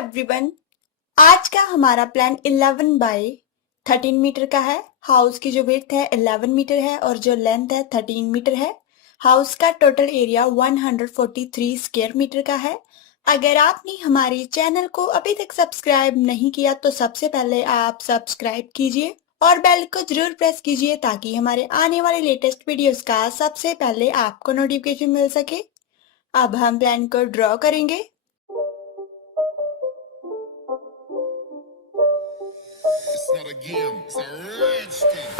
Everyone, आज का हमारा प्लान 11 बाय 13 मीटर का है। हाउस की जो विड्थ है 11 मीटर है और जो लेंथ है 13 मीटर है। हाउस का टोटल एरिया 143 स्क्वायर मीटर का है। अगर आपने हमारे चैनल को अभी तक सब्सक्राइब नहीं किया तो सबसे पहले आप सब्सक्राइब कीजिए और बेल को जरूर प्रेस कीजिए ताकि हमारे आने वाले लेटेस्ट वीडियोस का सबसे पहले आपको नोटिफिकेशन मिल सके। अब हम प्लान को ड्रॉ करेंगे। It's not a game, it's a rich thing.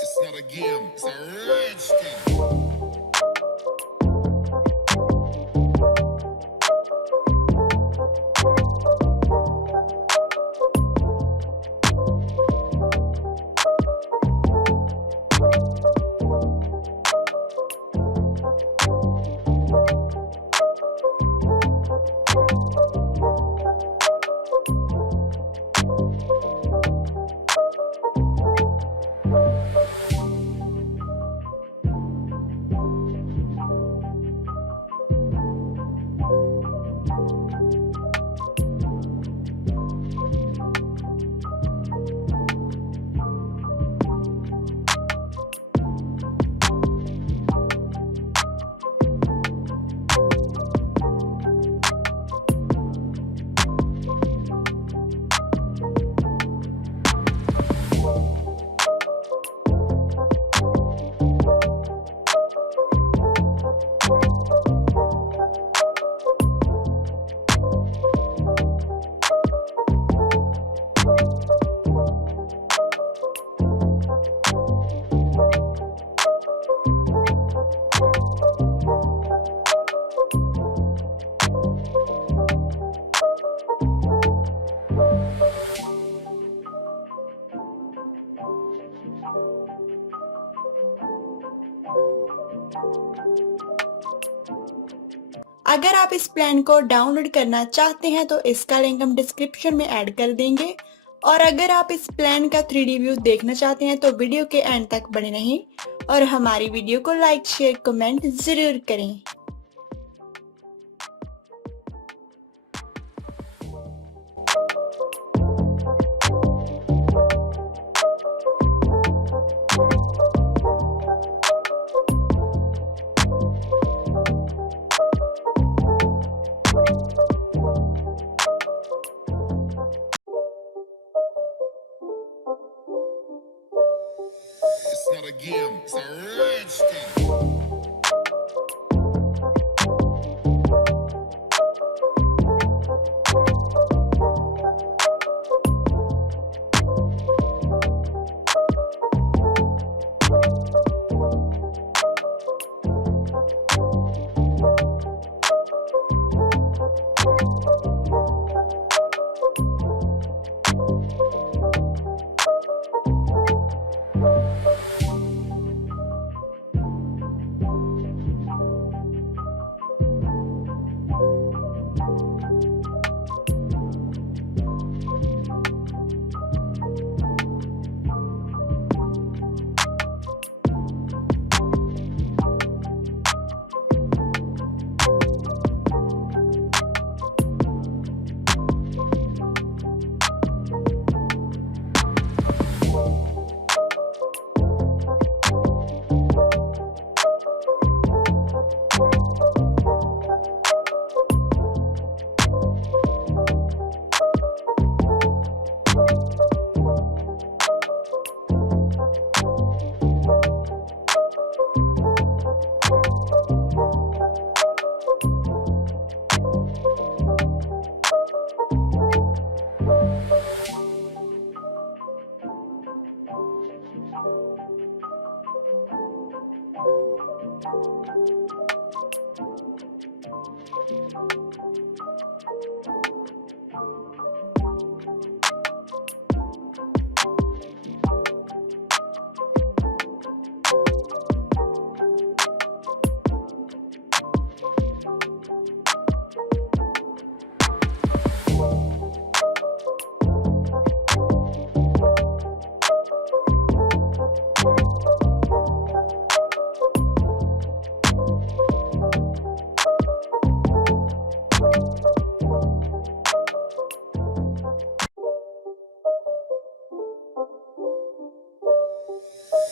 It's not a game, it's a rich thing. अगर आप इस प्लान को डाउनलोड करना चाहते हैं तो इसका लिंक हम डिस्क्रिप्शन में ऐड कर देंगे। और अगर आप इस प्लान का 3D व्यू देखना चाहते हैं तो वीडियो के एंड तक बने रहें और हमारी वीडियो को लाइक शेयर कमेंट जरूर करें। not a game, it's a rich thing.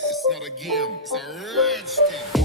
It's not a game, it's a rich thing.